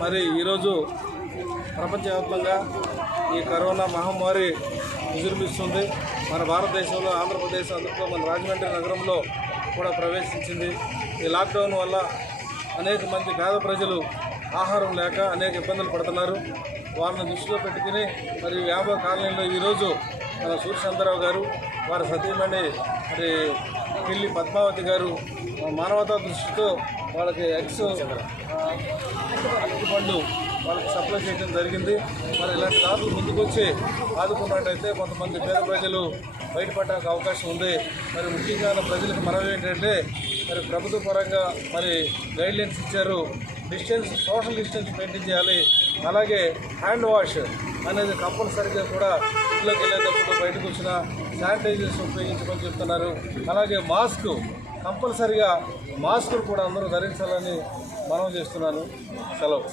మరి ఈరోజు ప్రపంచవ్యాప్తంగా ఈ కరోనా మహమ్మారి విజృంభిస్తుంది. మన భారతదేశంలో ఆంధ్రప్రదేశ్ అందులో మన రాజమండ్రి నగరంలో కూడా ప్రవేశించింది. ఈ లాక్డౌన్ వల్ల అనేక మంది పేద ప్రజలు ఆహారం లేక అనేక ఇబ్బందులు పడుతున్నారు. వారిని దృష్టిలో పెట్టుకుని మరి వ్యాపార కాలనీలో ఈరోజు మన సూర్యచంద్రరావు గారు వారి సతీమణి మరి పిల్లి పద్మావతి గారు మానవతా దృష్టితో వాళ్ళకి ఎక్స్ అరటిపండు వాళ్ళకి సప్లై చేయడం జరిగింది. మరి ఇలాంటి దారులు ముందుకొచ్చి ఆదుకున్నట్టయితే కొంతమంది పేద ప్రజలు బయటపడడానికి అవకాశం ఉంది. మరి ముఖ్యంగా ప్రజలకు మనం ఏంటంటే మరి ప్రభుత్వ పరంగా మరి గైడ్లైన్స్ ఇచ్చారు. డిస్టెన్స్ సోషల్ డిస్టెన్స్ మెయింటైన్ చేయాలి. అలాగే హ్యాండ్ వాష్ అనేది కంపల్సరీగా కూడా ఇంట్లోకి వెళ్ళేటప్పుడు బయటకు వచ్చిన శానిటైజర్స్ ఉపయోగించమని చెప్తున్నారు. అలాగే మాస్క్ కంపల్సరీగా మాస్కులు కూడా అందరూ ధరించాలని మనం చేస్తున్నాను. సెలవు.